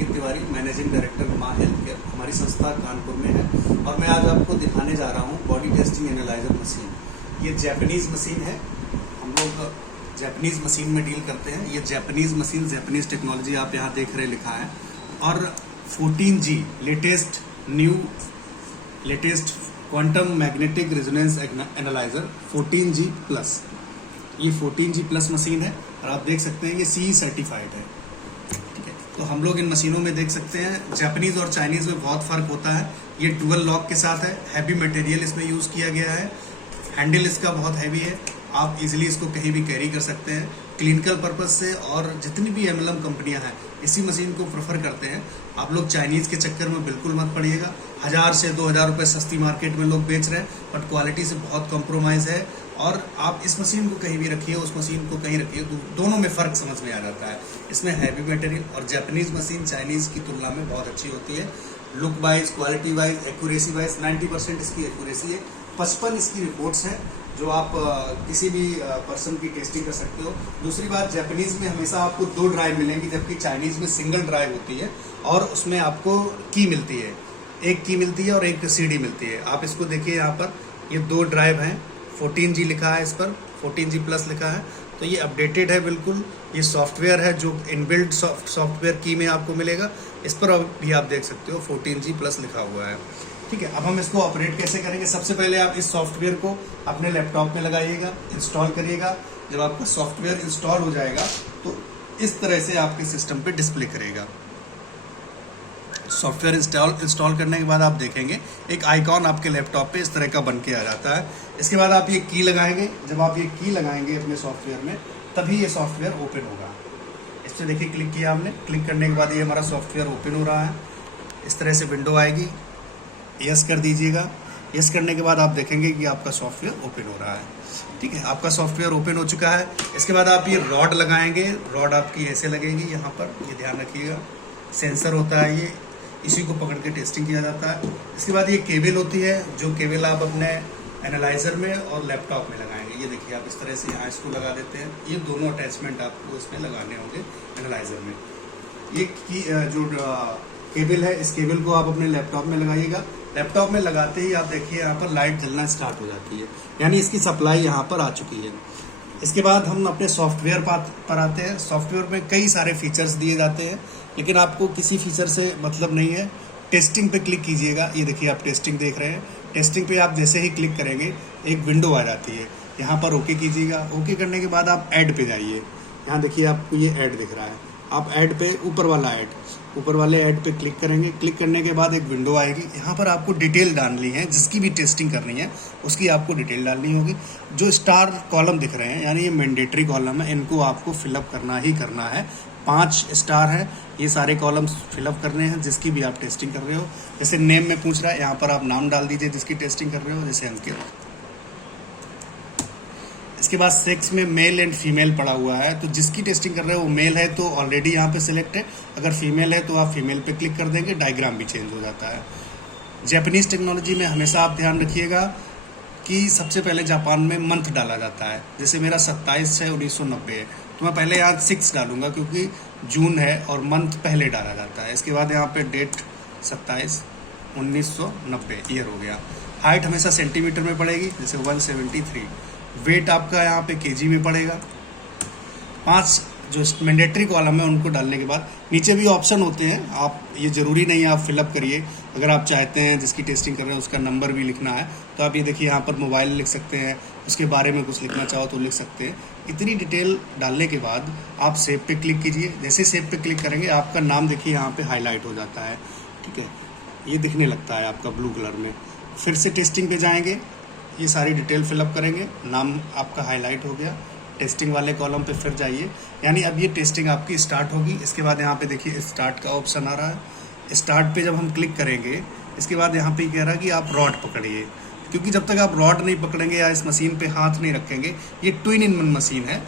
Ankit Tiwari, managing director माँ health care. हमारी संस्था कानपुर में है और मैं आज आपको दिखाने जा रहा हूँ बॉडी टेस्टिंग एनालाइजर मशीन। ये जापानीज मशीन है, हम लोग जापानीज मशीन में डील करते हैं। ये जापानीज मशीन, जापानीज टेक्नोलॉजी आप यहाँ देख रहे लिखा है। और 14G latest quantum magnetic resonance analyser 14G plus, ये 14G प्लस मशीन है और आप देख सकते हैं ये CE सर्टिफाइड है। ठीक है, तो हम लोग इन मशीनों में देख सकते हैं जापानीज और चाइनीज में बहुत फर्क होता है। ये डुअल लॉक के साथ है, हैवी मटेरियल इसमें यूज किया गया है, हैंडल इसका बहुत हैवी है, आप इजीली इसको कहीं भी कैरी कर सकते हैं। क्लिनिकल पर्पज से और जितनी भी MLM कंपनियां हैं इसी मशीन को प्रेफर करते हैं। आप लोग चाइनीज के चक्कर में बिल्कुल मत पड़िएगा। 1000 से 2000 रुपये सस्ती मार्केट में लोग बेच रहे हैं, बट क्वालिटी से बहुत कॉम्प्रोमाइज है। और आप इस मशीन को कहीं भी रखिए, उस मशीन को कहीं रखिए, दोनों में फ़र्क समझ में आ जाता है। इसमें हैवी मटेरियल और जापानीज मशीन चाइनीज़ की तुलना में बहुत अच्छी होती है। Look wise, quality wise, accuracy wise 90% इसकी एक्यूरेसी है। 55 इसकी रिपोर्ट्स हैं जो आप किसी भी पर्सन की टेस्टिंग कर सकते हो। दूसरी बात, जापानीज में हमेशा आपको 2 ड्राइव मिलेंगी, जबकि चाइनीज़ में सिंगल ड्राइव होती है और उसमें आपको की मिलती है, एक की मिलती है और एक CD मिलती है। आप इसको देखिए, यहाँ पर ये 2 ड्राइव हैं, 14G लिखा है, इस पर 14G प्लस लिखा है, तो ये अपडेटेड है बिल्कुल। ये सॉफ्टवेयर है जो इनबिल्ट सॉफ्टवेयर की में आपको मिलेगा। इस पर भी आप देख सकते हो 14G प्लस लिखा हुआ है। ठीक है, अब हम इसको ऑपरेट कैसे करेंगे। सबसे पहले आप इस सॉफ्टवेयर को अपने लैपटॉप में लगाइएगा, इंस्टॉल करिएगा। जब आपका सॉफ्टवेयर इंस्टॉल हो जाएगा तो इस तरह से आपके सिस्टम पे डिस्प्ले करेगा। सॉफ्टवेयर इंस्टॉल करने के बाद आप देखेंगे एक आइकॉन आपके लैपटॉप पे इस तरह का बन के आ जाता है। इसके बाद आप ये की लगाएंगे। जब आप ये की लगाएंगे अपने सॉफ्टवेयर में, तभी ये सॉफ्टवेयर ओपन होगा। इस पर देखिए, क्लिक किया हमने, क्लिक करने के बाद ये हमारा सॉफ्टवेयर ओपन हो रहा है। इस तरह से विंडो आएगी, यस कर दीजिएगा। यस करने के बाद आप देखेंगे कि आपका सॉफ्टवेयर ओपन हो रहा है। ठीक है, आपका सॉफ्टवेयर ओपन हो चुका है। इसके बाद आप ये रॉड लगाएंगे। रॉड आपकी ऐसे लगेगी, यहाँ पर ये ध्यान रखिएगा। सेंसर होता है ये, इसी को पकड़ के टेस्टिंग किया जाता है। इसके बाद ये केबल होती है, जो केबल आप अपने एनालाइजर में और लैपटॉप में लगाएंगे। ये देखिए, आप इस तरह से यहाँ इसको लगा देते हैं। ये दोनों अटैचमेंट आपको इसमें लगाने होंगे एनालाइजर में। ये जो केबल है, इस केबल को आप अपने लैपटॉप में लगाइएगा। लैपटॉप में लगाते ही आप देखिए यहाँ पर लाइट जलना स्टार्ट हो जाती है, यानी इसकी सप्लाई यहाँ पर आ चुकी है। इसके बाद हम अपने सॉफ्टवेयर पर आते हैं। सॉफ्टवेयर में कई सारे फीचर्स दिए जाते हैं, लेकिन आपको किसी फीचर से मतलब नहीं है। टेस्टिंग पे क्लिक कीजिएगा। ये देखिए, आप टेस्टिंग देख रहे हैं। टेस्टिंग पे आप जैसे ही क्लिक करेंगे एक विंडो आ जाती है, यहाँ पर ओके कीजिएगा। ओके करने के बाद आप ऐड पे जाइए। यहाँ देखिए, आपको ये ऐड दिख रहा है। आप ऐड पे, ऊपर वाले ऐड पे क्लिक करेंगे। क्लिक करने के बाद एक विंडो आएगी। यहाँ पर आपको डिटेल डालनी है, जिसकी भी टेस्टिंग करनी है उसकी आपको डिटेल डालनी होगी। जो स्टार कॉलम दिख रहे हैं, यानी ये मैंडेटरी कॉलम है, इनको आपको फिलअप करना ही करना है। 5 स्टार है, ये सारे कॉलम्स फिलअप करने हैं जिसकी भी आप टेस्टिंग कर रहे हो। जैसे नेम में पूछ रहा है, यहाँ पर आप नाम डाल दीजिए जिसकी टेस्टिंग कर रहे हो, जैसे अंकित। इसके बाद सेक्स में मेल एंड फीमेल पड़ा हुआ है, तो जिसकी टेस्टिंग कर रहे हो वो मेल है तो ऑलरेडी यहाँ पे सिलेक्ट है। अगर फीमेल है तो आप फीमेल पे क्लिक कर देंगे, डायग्राम भी चेंज हो जाता है। जापानीज टेक्नोलॉजी में हमेशा आप ध्यान रखिएगा कि सबसे पहले जापान में मंथ डाला जाता है। जैसे मेरा 27/6/1990 है, तो मैं पहले यहाँ 6 डालूंगा क्योंकि जून है और मंथ पहले डाला जाता है। इसके बाद यहाँ पे डेट 27/1990 ईयर हो गया। हाइट हमेशा सेंटीमीटर में पड़ेगी, जैसे 173। वेट आपका यहाँ पे केजी में पड़ेगा। 5 जो मैंडेटरी कॉलम है उनको डालने के बाद नीचे भी ऑप्शन होते हैं, आप ये ज़रूरी नहीं है आप फिलअप करिए। अगर आप चाहते हैं जिसकी टेस्टिंग कर रहे हैं उसका नंबर भी लिखना है तो आप ये देखिए, यहाँ पर मोबाइल लिख सकते हैं, उसके बारे में कुछ लिखना चाहो तो लिख सकते हैं। इतनी डिटेल डालने के बाद आप सेव पे क्लिक कीजिए। जैसे सेव पे क्लिक करेंगे आपका नाम देखिए यहाँ पे हाईलाइट हो जाता है। ठीक है, ये दिखने लगता है आपका ब्लू कलर में। फिर से टेस्टिंग पे जाएंगे, ये सारी डिटेल फिलअप करेंगे, नाम आपका हाईलाइट हो गया। टेस्टिंग वाले कॉलम पे फिर जाइए, यानी अब ये टेस्टिंग आपकी स्टार्ट होगी। इसके बाद यहाँ पे देखिए स्टार्ट का ऑप्शन आ रहा है। स्टार्ट पे जब हम क्लिक करेंगे, इसके बाद यहाँ पे कह रहा है कि आप रॉड पकड़िए, क्योंकि जब तक आप रॉड नहीं पकड़ेंगे या इस मशीन पे हाथ नहीं रखेंगे, ये ट्विन इन वन मशीन है।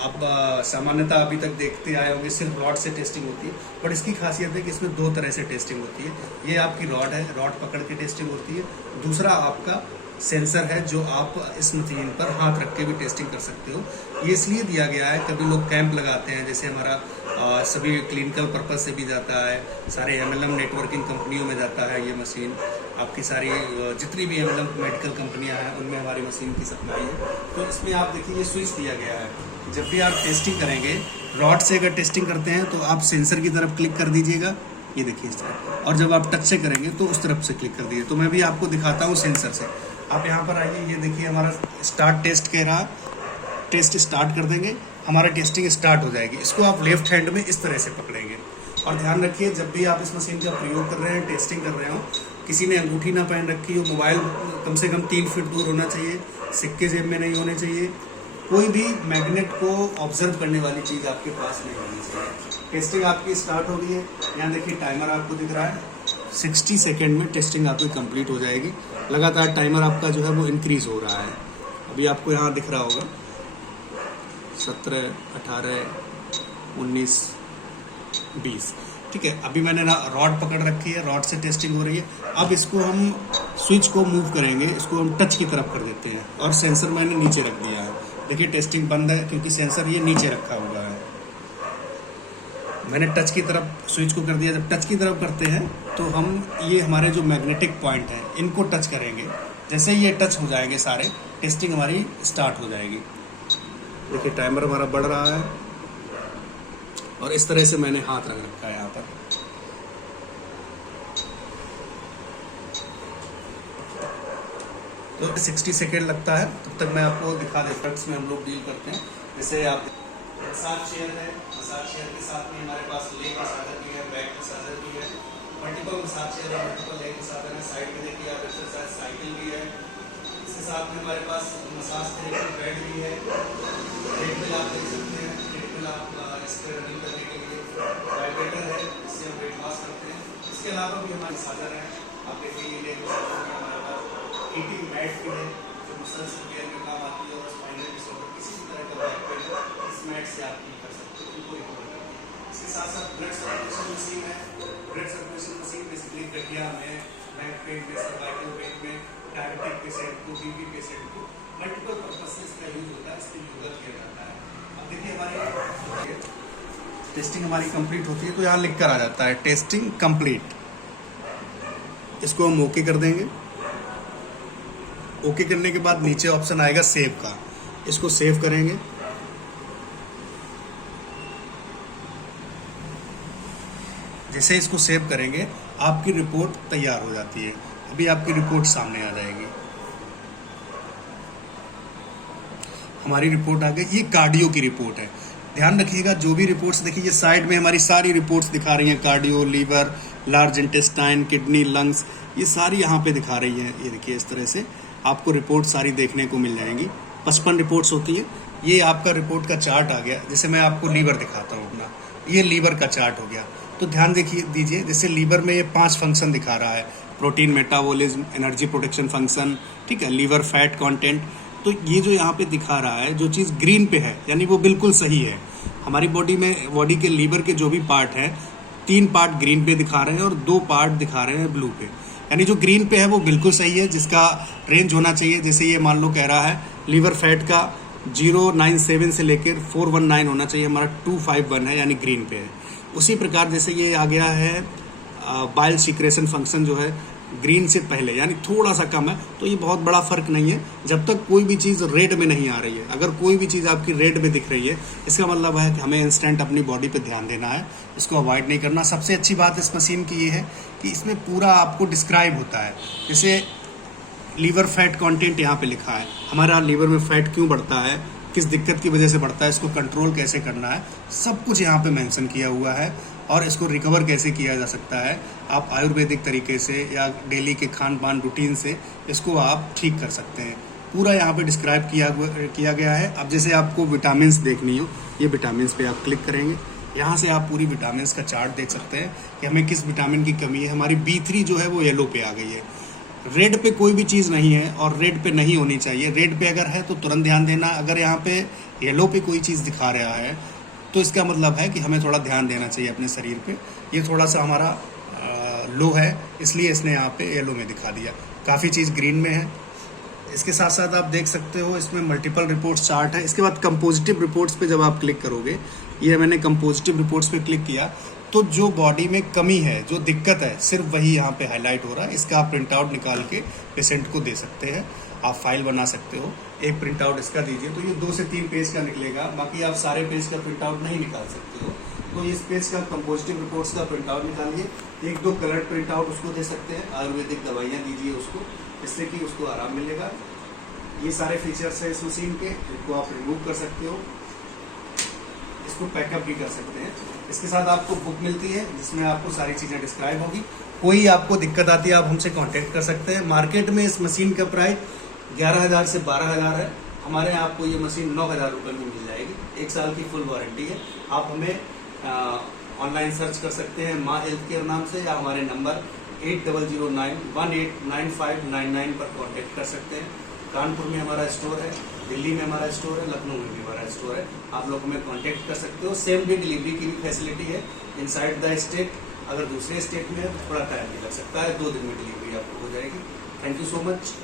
आप सामान्यतः अभी तक देखते आए होंगे सिर्फ रॉड से टेस्टिंग होती है, बट इसकी खासियत है कि इसमें 2 तरह से टेस्टिंग होती है। ये आपकी रॉड है, रॉड पकड़ के टेस्टिंग होती है। दूसरा आपका सेंसर है जो आप इस मशीन पर हाथ रख के भी टेस्टिंग कर सकते हो। ये इसलिए दिया गया है, कभी लोग कैंप लगाते हैं, जैसे हमारा सभी क्लिनिकल पर्पस से भी जाता है, सारे एमएलएम नेटवर्किंग कंपनियों में जाता है ये मशीन। आपकी सारी जितनी भी एमएलएम मेडिकल कंपनियां हैं उनमें हमारी मशीन की सप्लाई है। तो इसमें आप देखिए ये स्विच दिया गया है। जब भी आप टेस्टिंग करेंगे, रॉड से अगर टेस्टिंग करते हैं तो आप सेंसर की तरफ क्लिक कर दीजिएगा, ये देखिए इस तरह, और जब आप टच से करेंगे तो उस तरफ से क्लिक कर दीजिए। तो मैं भी आपको दिखाता हूँ सेंसर से। आप यहाँ पर आइए, ये देखिए हमारा स्टार्ट टेस्ट कह रहा, टेस्ट स्टार्ट कर देंगे, हमारा टेस्टिंग स्टार्ट हो जाएगी। इसको आप लेफ्ट हैंड में इस तरह से पकड़ेंगे। और ध्यान रखिए, जब भी आप इस मशीन का प्रयोग कर रहे हैं, टेस्टिंग कर रहे हो, किसी ने अंगूठी ना पहन रखी हो, मोबाइल कम से कम 3 फीट दूर होना चाहिए, सिक्के जेब में नहीं होने चाहिए, कोई भी मैग्नेट को ऑब्जर्व करने वाली चीज़ आपके पास नहीं होनी चाहिए। टेस्टिंग आपकी स्टार्ट हो गई है। यहाँ देखिए टाइमर आपको दिख रहा है, 60 सेकेंड में टेस्टिंग आपकी कंप्लीट हो जाएगी। लगातार टाइमर आपका जो है वो इंक्रीज हो रहा है। अभी आपको यहाँ दिख रहा होगा 17, 18, 19, 20। ठीक है, अभी मैंने ना रॉड पकड़ रखी है, रॉड से टेस्टिंग हो रही है। अब इसको हम स्विच को मूव करेंगे, इसको हम टच की तरफ कर देते हैं और सेंसर मैंने नीचे रख दिया है। देखिए टेस्टिंग बंद है क्योंकि सेंसर ये नीचे रखा हुआ है। मैंने टच की तरफ स्विच को कर दिया। जब टच की तरफ करते हैं तो हम ये हमारे जो मैग्नेटिक पॉइंट हैं इनको टच करेंगे। जैसे ये टच हो जाएंगे सारे, टेस्टिंग हमारी स्टार्ट हो जाएगी। देखिए टाइमर हमारा बढ़ रहा है और इस तरह से मैंने हाथ रख रखा है यहाँ पर। तो 60 सेकेंड लगता है, तब तक मैं आपको दिखा देता हूँ। में हम लोग डील करते हैं, जैसे आप मसाज चेयर है, मसाज चेयर के साथ में हमारे पास लेग मसाजर भी है, बैक मसाजर भी है, मल्टीपल मसाज चेयर है, मल्टीपल लेग मसाजर है। साइड में देखिए आप एक्सरसाइज साइकिल भी है। इसके साथ में हमारे पास मसाज थेरेपी बेड भी है। ट्रेडमिल आप देख सकते हैं, ट्रेडमिल आप इसके रनिंग करने के लिए, वाइब्रेटर है, इससे हम वेट लॉस करते हैं। इसके अलावा भी हमारे मसाजर है, आप देखिए ये लेग मसाजर में हमारे पास ईटिंग मैट भी है जो मसल्स रिपेयर में काम आती है और स्पाइनल डिसऑर्डर किसी भी तरह का बैक पेन इस मैट से आप ठीक कर सकते हैं, उनको रिकवर करते हैं। इसके साथ साथ ब्लड सर्कुलेशन मशीन है। ब्लड सर्कुलेशन मशीन बेसिकली गठिया में, बैक पेन में, सर्वाइकल पेन में, डायबिटिक पेशेंट को, बीपी पेशेंट को मल्टीपल पर्पज से इसका यूज होता है, इसका यूज किया जाता है। अब देखिए हमारी टेस्टिंग हमारी कंप्लीट होती है तो यहाँ लिख कर आ जाता है टेस्टिंग कंप्लीट। इसको हम ओके कर देंगे। ओके करने के बाद नीचे ऑप्शन आएगा सेव का, इसको सेव करेंगे। जैसे इसको सेव करेंगे आपकी रिपोर्ट तैयार हो जाती है। अभी आपकी रिपोर्ट सामने आ जाएगी। हमारी रिपोर्ट आ गई, ये कार्डियो की रिपोर्ट है। ध्यान रखिएगा जो भी रिपोर्ट्स देखिए, ये साइड में हमारी सारी रिपोर्ट्स दिखा रही हैं, cardio, liver, large intestine, kidney, lungs, ये सारी यहाँ पे दिखा रही हैं। ये देखिए इस तरह से आपको रिपोर्ट सारी देखने को मिल जाएंगी। 55 रिपोर्ट्स होती है। ये आपका रिपोर्ट का चार्ट आ गया। जैसे मैं आपको लीवर दिखाता हूँ अपना, ये लीवर का चार्ट हो गया। तो ध्यान दीजिए, जैसे लीवर में ये 5 फंक्शन दिखा रहा है, protein metabolism, energy protection function, ठीक है, लीवर फैट कंटेंट। तो ये जो यहाँ पे दिखा रहा है, जो चीज़ ग्रीन पे है यानी वो बिल्कुल सही है। हमारी बॉडी के लीवर के जो भी पार्ट हैं, 3 पार्ट ग्रीन पे दिखा रहे हैं और 2 पार्ट दिखा रहे हैं ब्लू पे। यानी जो ग्रीन पे है वो बिल्कुल सही है, जिसका रेंज होना चाहिए। जैसे ये मान लो कह रहा है लीवर फैट का 097 से लेकर 419 होना चाहिए, हमारा 251 है यानी ग्रीन पे है। उसी प्रकार जैसे ये आ गया है बाइल सीक्रेशन फंक्शन जो है ग्रीन से पहले यानी थोड़ा सा कम है, तो ये बहुत बड़ा फर्क नहीं है जब तक कोई भी चीज़ रेड में नहीं आ रही है। अगर कोई भी चीज़ आपकी रेड में दिख रही है, इसका मतलब है कि हमें इंस्टेंट अपनी बॉडी पे ध्यान देना है, इसको अवॉइड नहीं करना। सबसे अच्छी बात इस मशीन की ये है कि इसमें पूरा आपको डिस्क्राइब होता है। जैसे लीवर फैट कंटेंट यहाँ पे लिखा है, हमारा लीवर में फैट क्यों बढ़ता है, किस दिक्कत की वजह से बढ़ता है, इसको कंट्रोल कैसे करना है, सब कुछ यहाँ पे मेंशन किया हुआ है। और इसको रिकवर कैसे किया जा सकता है, आप आयुर्वेदिक तरीके से या डेली के खान पान रूटीन से इसको आप ठीक कर सकते हैं। पूरा यहाँ पे डिस्क्राइब किया गया है। अब जैसे आपको विटामिन्स देखनी हो, ये विटामिन्स पे आप क्लिक करेंगे, यहाँ से आप पूरी विटामिन्स का चार्ट देख सकते हैं कि हमें किस विटामिन की कमी है। हमारी B3 जो है वो येलो पे आ गई है। रेड पे कोई भी चीज़ नहीं है और रेड पे नहीं होनी चाहिए। रेड पे अगर है तो तुरंत ध्यान देना। अगर यहाँ पे येलो पे कोई चीज़ दिखा रहा है तो इसका मतलब है कि हमें थोड़ा ध्यान देना चाहिए अपने शरीर पे। ये थोड़ा सा हमारा लो है, इसलिए इसने यहाँ पे येलो में दिखा दिया। काफ़ी चीज़ ग्रीन में है। इसके साथ साथ आप देख सकते हो इसमें मल्टीपल रिपोर्ट्स चार्ट है। इसके बाद कंपोजिटिव रिपोर्ट्स पे जब आप क्लिक करोगे ये मैंने कंपोजिटिव रिपोर्ट्स पे क्लिक किया तो जो बॉडी में कमी है, जो दिक्कत है, सिर्फ वही यहाँ पे हाईलाइट हो रहा है। इसका आप प्रिंट आउट निकाल के पेशेंट को दे सकते हैं, आप फाइल बना सकते हो। एक प्रिंट आउट इसका दीजिए तो ये 2 से 3 पेज का निकलेगा, बाकी आप सारे पेज का प्रिंट आउट नहीं निकाल सकते हो। तो इस पेज का कंपोजिटिव रिपोर्ट्स का प्रिंट आउट निकालिए, 1-2 कलर प्रिंट आउट उसको दे सकते हैं, आयुर्वेदिक दवाइयाँ दीजिए उसको, जिससे कि उसको आराम मिलेगा। ये सारे फीचर्स है इस मशीन के, इनको आप रिमूव कर सकते हो, इसको पैकअप भी कर सकते हैं। इसके साथ आपको बुक मिलती है जिसमें आपको सारी चीज़ें डिस्क्राइब होगी। कोई आपको दिक्कत आती है आप हमसे कांटेक्ट कर सकते हैं। मार्केट में इस मशीन का प्राइस 11,000 से 12,000 है, हमारे यहाँ आपको ये मशीन 9,000 रुपये में मिल जाएगी। 1 साल की फुल वारंटी है। आप हमें ऑनलाइन सर्च कर सकते हैं माँ हेल्थ केयर नाम से, या हमारे नंबर 8009189599 पर कांटेक्ट कर सकते हैं। कानपुर में हमारा स्टोर है, दिल्ली में हमारा स्टोर है, लखनऊ में भी हमारा स्टोर है। आप लोग हमें कांटेक्ट कर सकते हो। सेम डे डिलीवरी की भी फैसिलिटी है इनसाइड द स्टेट। अगर दूसरे स्टेट में है तो थोड़ा टाइम भी लग सकता है, 2 दिन में डिलीवरी आपको हो जाएगी। Thank you so much.